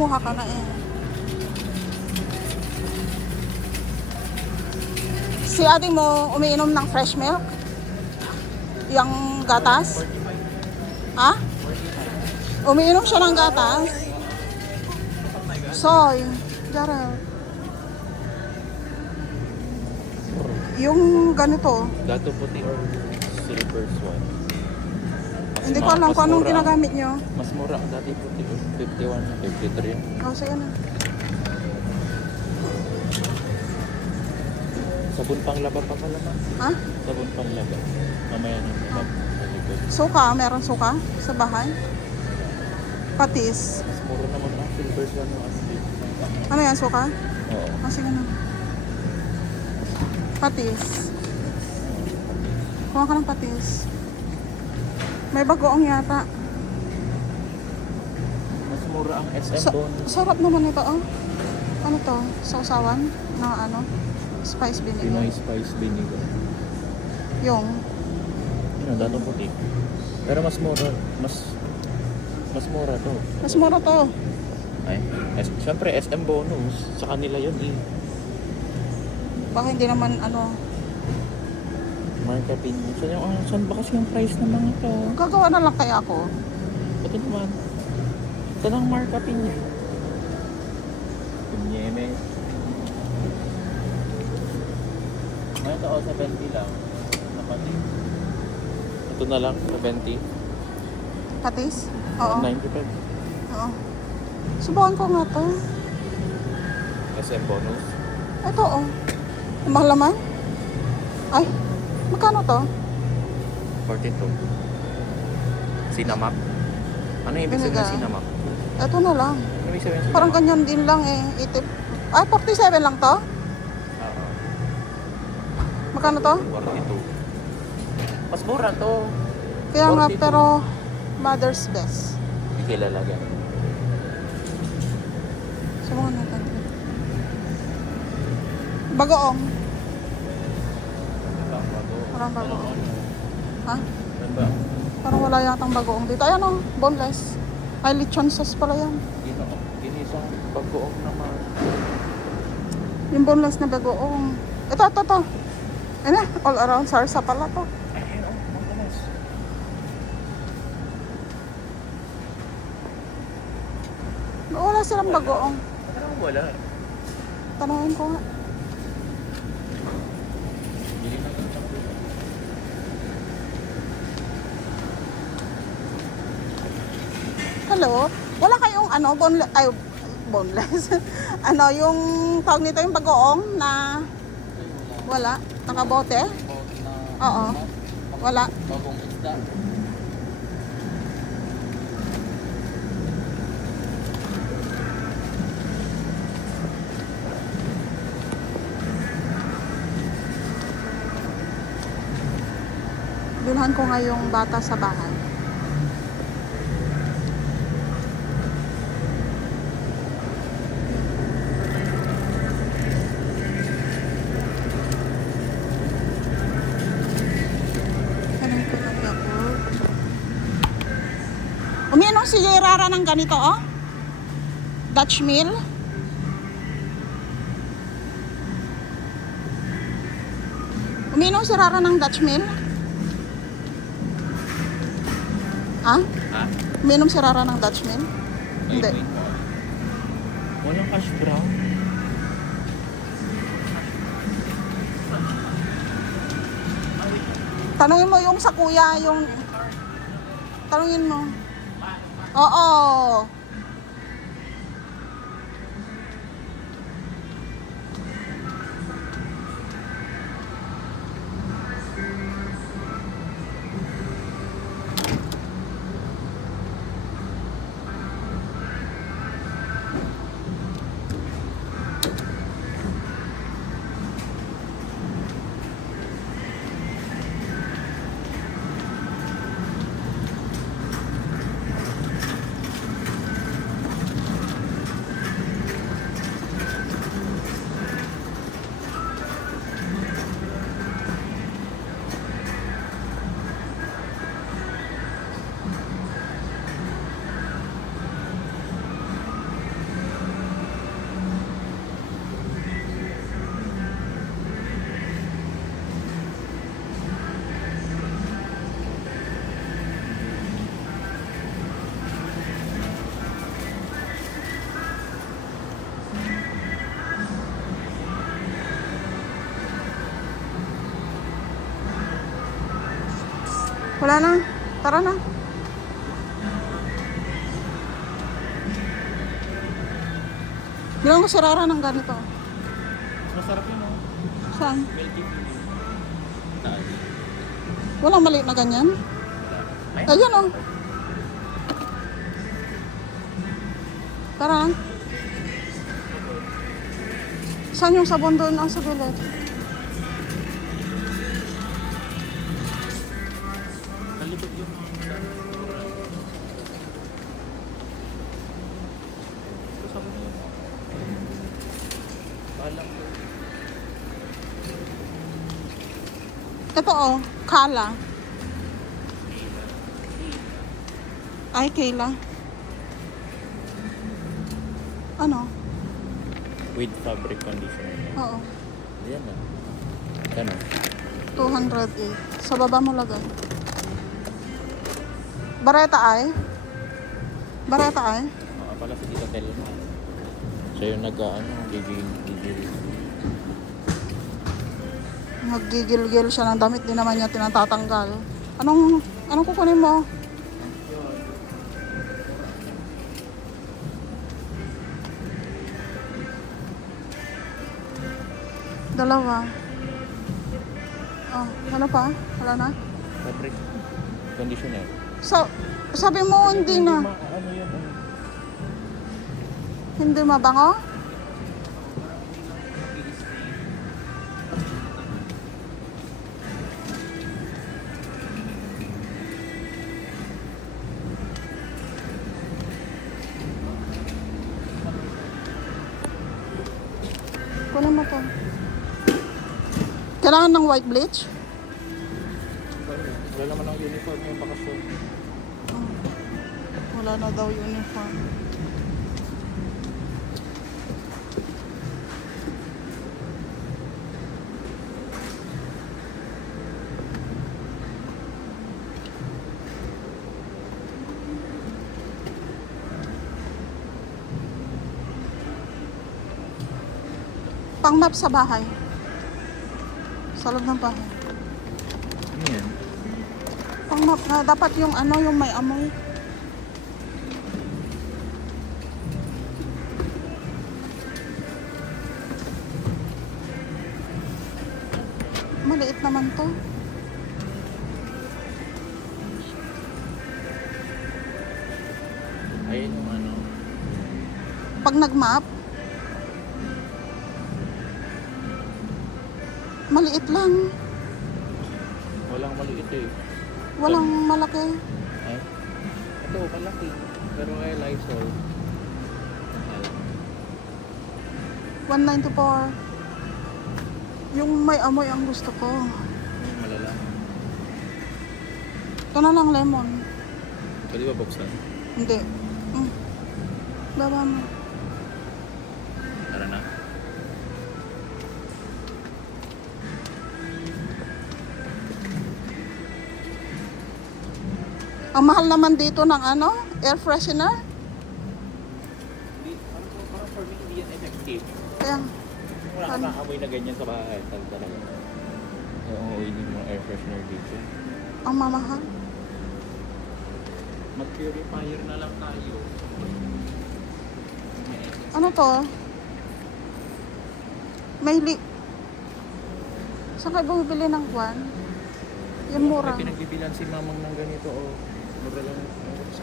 Kumuha ka na eh. Si ate mo umiinom ng fresh milk? Yung gatas? Ha? Umiinom siya ng gatas? Soy. Jarel. Yung ganito. Gato puti or silver swan? Hindi ko alam kung anong ginagamit nyo. Mas mura ang dati puti. 51, 53. Oh, sige na. Sabon pang laba pa pala ma. Ha? Sabon pang laba. Mamaya nyo laba. Sa likod. Suka? Meron suka sa bahay? Patis. Mas mura naman ang silver swan yung asli. Ano yan, suka? Oo. Oh, sige na. Patis. Kuha ka ng patis. May bagoong yata. Mas mura ang SM bonus. Sarap naman ito, oh. Ano to? Sausawan? Na ano? Spice vinegar. Pinoy spice vinegar. Yung. Yun, dato puti. Pero mas mura. Mas mura to. Mas mura to. Ay, syempre SM bonus. Sa kanila yun eh. Baka hindi naman ano. Marka Pinya. Saan ba kasi yung price ng mga to? Gagawa na lang kaya ako. Ito naman. Ito lang Marka Pinya. Pinyeme. Ngayon ito, 70 lang. Napati. Ito na lang, 70. Patis? Oo. 95. Oo. Subukan ko nga to. SM bonus. Ito, oh. Ang mahal naman. Ay, magkano to? 42. Sinamap. Ano yung ibig sabihin Vinegar. ng sinamap? Ito na lang. Ano ibig sabihin ng Parang sinamap? ganyan din lang eh. 80. Ay, 47 lang to? Oo. Magkano to? 42. Mas mura to. Kaya nga, 42. pero mother's best. Hindi kilala ganun. Subukan natin. Bagoong. Parang bagoong. Ha? Ano ba? Parang wala yatang bagoong dito. Ayan oh, boneless. Ay, lechon sauce pala yan. Ginisang pagbuong naman. Yung boneless na bagoong. Ito. Ano, all around sarsa pala to. Ayun, matalas. Wala silang bagoong. Parang wala. Tanungin ko nga. Bili na yung chocolate. Hello? Wala kayong ano, boneless. Ano, yung tawag nito yung bagoong na wala. Nakabote? Oo. Wala. Bagong isda. Bilhan ko nga yung bata sa bahay. Kanin ko lang ako. Umiinom si Rara ng ganito, oh. Dutch meal. Umiinom si Rara ng Dutch meal. Ha? Ha? Umiinom si Rara ng Dutch meal? Hindi. Walang hash brown. Tanungin mo yung sa kuya, yung... Tanungin mo. Oo. Wala na. Tara na. Bilang ko sarara ng ganito. Masarap yun, oh. Saan? Milky feeling. Taas. Walang maliit na ganyan? Ay, Ayun oh. Tara na. Saan yung sabon doon? Ang sa gilid. kalikot yung kasama mo yun. Bahala ko. Ito oh, Kala. Ay, Kayla. Ano? With fabric conditioner. Oo. Yan na. Ano? 208. Sa baba mo lagay. Bareta ay? Bareta ay? Pala si Tita Telma. Siya yung gigil. Naggigil-gil siya ng damit, di naman niya tinatatanggal. Anong kukunin mo? Dalawa. Oh, ano pa? Wala na? Fabric conditioner. Sabi mo hindi na. Ano yan? Hindi mabango? Kunin mo to. Kailangan ng white bleach? Wala naman ang uniform yung bakasyon. Oh, wala na daw uniform. Pang map sa bahay. Sa loob ng bahay. Ano yan? Pang map na dapat yung yung may amoy. Maliit naman to. Ayan yung ano. Pag nag-map, maliit lang. Walang maliit eh. Walang malaki. Ay? Ito, malaki. Pero ay Lysol. Mahal. 194. Yung may amoy ang gusto ko. Yung malala. Ito na lang lemon. Pwede ba buksan? Hindi. Baba mo. Tara na. Ang mahal naman dito ng air freshener. Parang for me, hindi yan effective. Kaya, Wala ka na amoy na ganyan sa bahay. Talaga. Oo, hindi mo air freshener dito. ang mamahal. Mag-purifier na lang tayo. Ano to? May Saan kayo bumibili ng kwan? Yung mura. May pinagbibilan si mamang ng ganito. Oh. Mura lang. Sa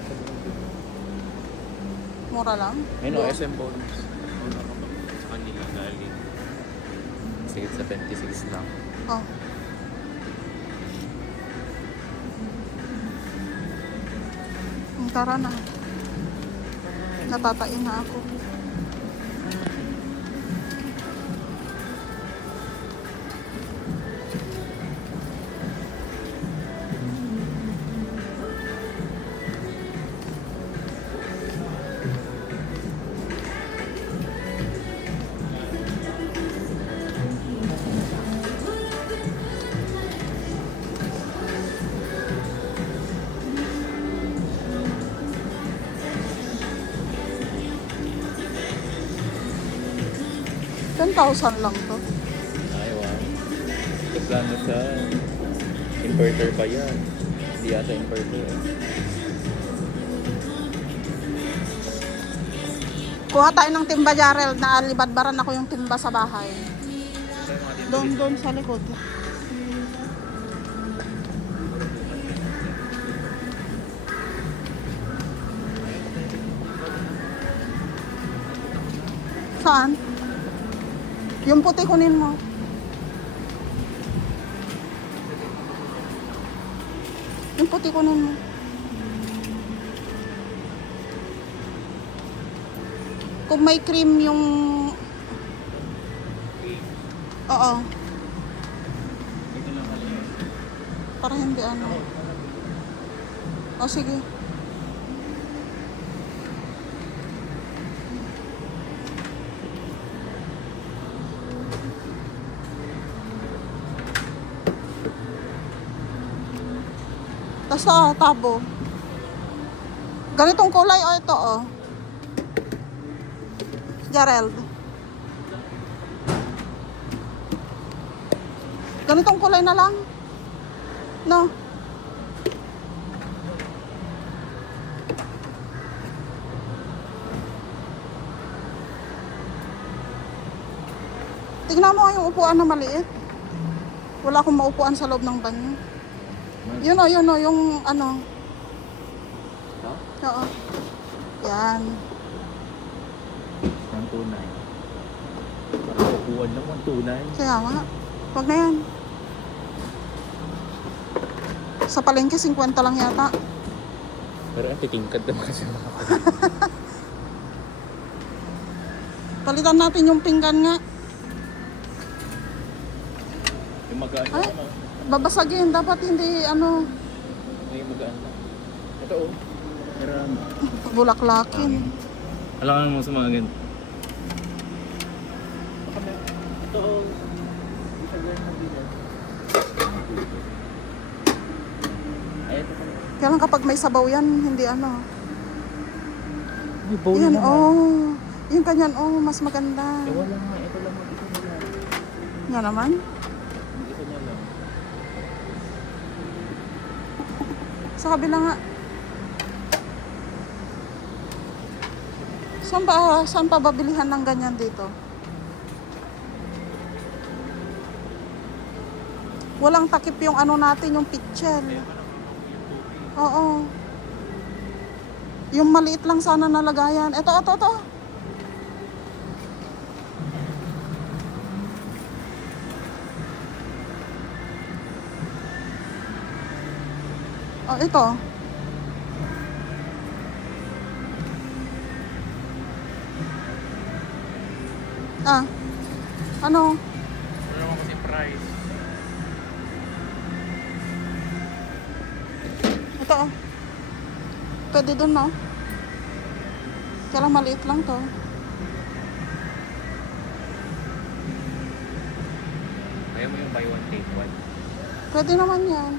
Mura lang? ayun o, SM bonus. Wala ka ba sa kanila dahil sigit sa 26 lang. Oh. Tara na. Natatain na ako. $10,000 lang to. Ay, wow. Ito plano sa inverter pa yan. Hindi Hindi yata inverter eh. Kuha tayo ng timba, Jarel, na libadbaran ako yung timba sa bahay. Doon sa likod. Saan? Yung puti kunin mo. Yung puti kunin mo. Kung may cream yung... Oo. Ito lang kali. Para hindi ano. O sige. Tas tabo. Ganitong kulay o ito o. Jareld. Ganitong kulay na lang. No. Tignan mo yung upuan na maliit. Wala akong maupuan sa loob ng banyo. Yun o, yung ano. Ha? Oo. Yan. Ang tunay. Parang upuan lang ang tunay. Kaya nga. Wag na yan. Sa palengke, 50 lang yata. Pero ang titingkad naman kasi mga Palitan natin yung pinggan nga. yung magaan Ay. lang. Babasagin. Dapat hindi ano, Ay, magaan lang. Ito oh. Meron. bulaklakin. Alam mo sa mga ganito. Ito oh. Isa ganyan na bilang. Ay, ito pala. Kaya lang kapag may sabaw yan, hindi ano. May bowl Yan, naman. oh. Yung kanyan, oh, mas maganda. Eh, wala nga. Ito lang mag-isa nila. Yan naman. Mag-isa niya lang. Sa kabila nga. Saan pa babilihan ng ganyan dito? Walang takip yung ano natin, yung pitchel. Oo. Yung maliit lang sana na lagayan. Ito. Oh, ito. Ah. Ano? Wala naman kasi price. Ito oh. Pwede dun no? Kaya lang maliit lang to. Kaya mo yung buy one take one. Pwede naman yan.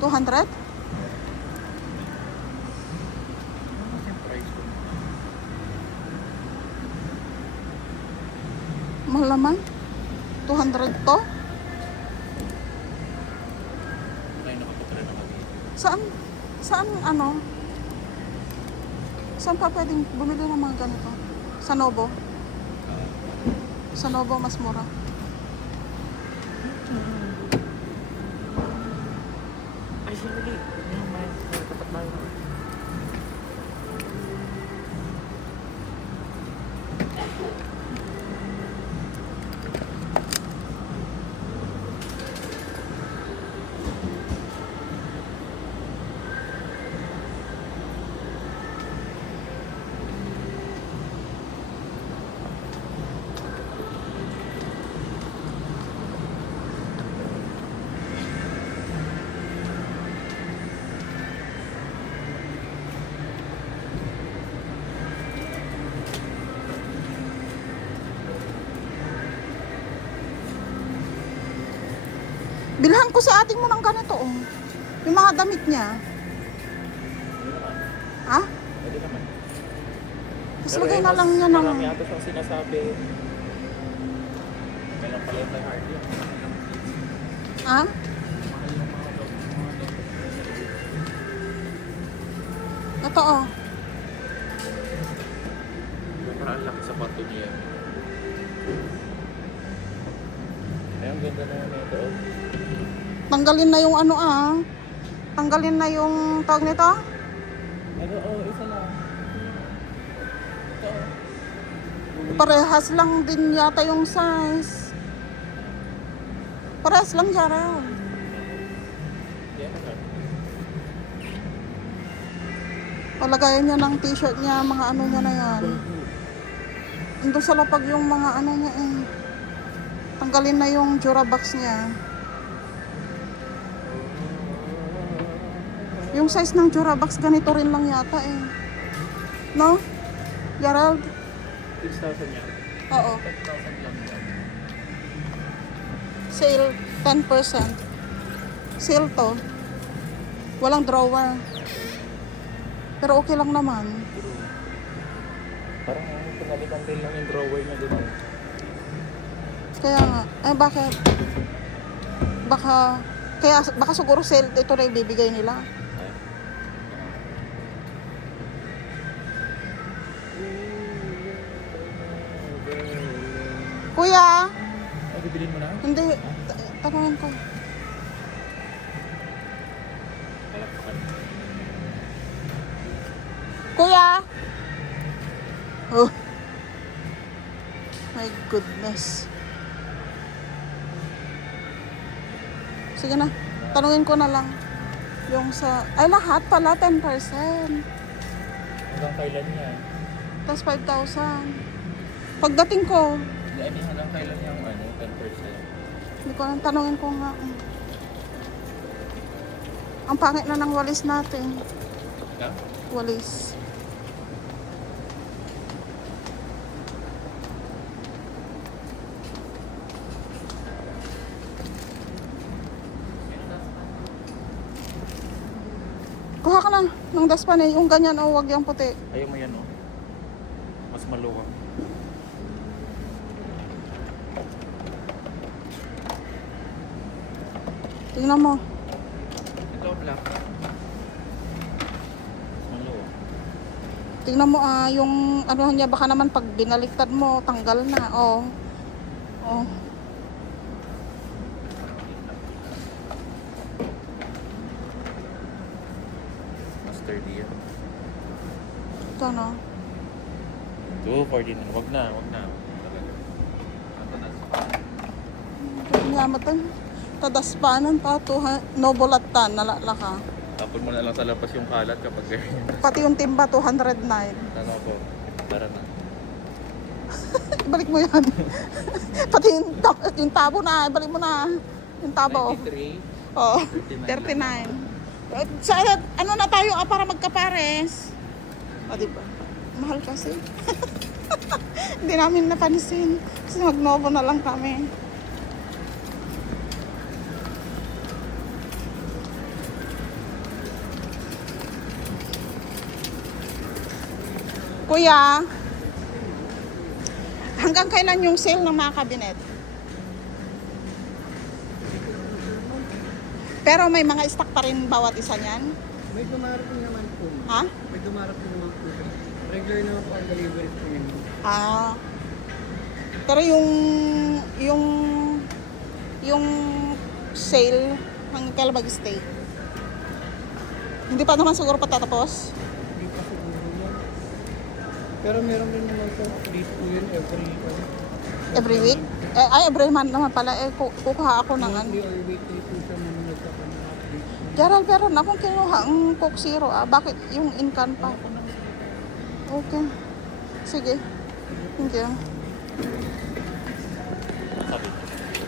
200? Ano kasi yung price ko? Mahal naman. 200 to? Ay, nakaputra na kami. Saan ano? Saan pa pwedeng bumili ng mga ganito? Sa Novo? Sa Novo mas mura. Ay, sige. May tapat na yun. Bilhan ko si ating mo ng ganito oh. Yung mga damit niya. Ha? Pwede naman. Tapos lagay na lang niya ng... Marami ata siyang sinasabi. Kailan pala yung hard yun. Ah? Mahal yung mga dog. Ito oh. Parang ang laki sa kwarto niya. Ay, ang ganda naman ito. Oh. Tanggalin na yung ano ah. Tanggalin na yung tawag nito. Ano, oh, isa lang. Ito. Parehas lang din yata yung size. Parehas lang, Gerald. Yan na. Palagayan niya ng t-shirt niya, mga ano niya na yan. Ando sa lapag yung mga ano niya eh. Tanggalin na yung Durabox niya. Yung size ng Durabox ganito rin lang yata eh. No? Gerald? 6,000 yan. Oo. 10,000 lang yan. Sale 10%. Sale to. Walang drawer. Pero okay lang naman. Parang pinalitan din lang yung drawer niya dito. Kaya nga. Eh bakit? Baka siguro sale ito na ibibigay nila. Kuya? Ay, bibilin mo na? Hindi. Tanungin ko. Palakpakan. Kuya? Oh. My goodness. Sige na. Tanungin ko na lang. Yung sa... Ay, lahat pala 10%. Hanggang kailan yan? Tapos 5,000. Pagdating ko, Hindi, I mean, hanggang kailan yung 10%? hindi ko lang tanungin ko nga. Ang pangit na ng walis natin. Yeah? Walis. Kuha ka na ng daspan eh. Yung ganyan o wag yung puti. Ayaw mo yan, oh. Mas maluwag. Tingnan mo. Ito, black. Mas maluwag. Tingnan mo yung ano niya baka naman pag binaliktad mo tanggal na. Oh. Oh. Mas sturdy yan. Ito no. 240 na. Wag na, wag na. Nyamatan. Tadaspanan pa to nobolatan nalalaka. Tapon mo na lang sa labas yung kalat kapag ganyan. Pati yung timba 209. Ano ko? Tara na. Ibalik mo yan. Pati yung tabo na, ibalik mo na. Yung tabo. 93. Oh, 39 39. Sa ano na tayo para magkapares? O, diba? Mahal kasi. Hindi namin napansin. Kasi magnovo na lang kami. Kuya, hanggang kailan yung sale ng mga kabinet? Pero may mga stock pa rin bawat isa niyan? May dumarating naman po. Ha? May dumarating naman po. Regular naman po ang delivery po yun. Ah. Pero yung sale hanggang kailan mag-stay? Hindi pa naman siguro patatapos? Hindi pa siguro yan. Pero meron din naman po date po yun Every week? Every month naman pala. Kukuha ako ng ano. monthly or weekly po siya man nagkaka-update. Gerald, pero akong kinuha ang Coke Zero. Bakit yung in-can pa? Okay. Sige. Thank you.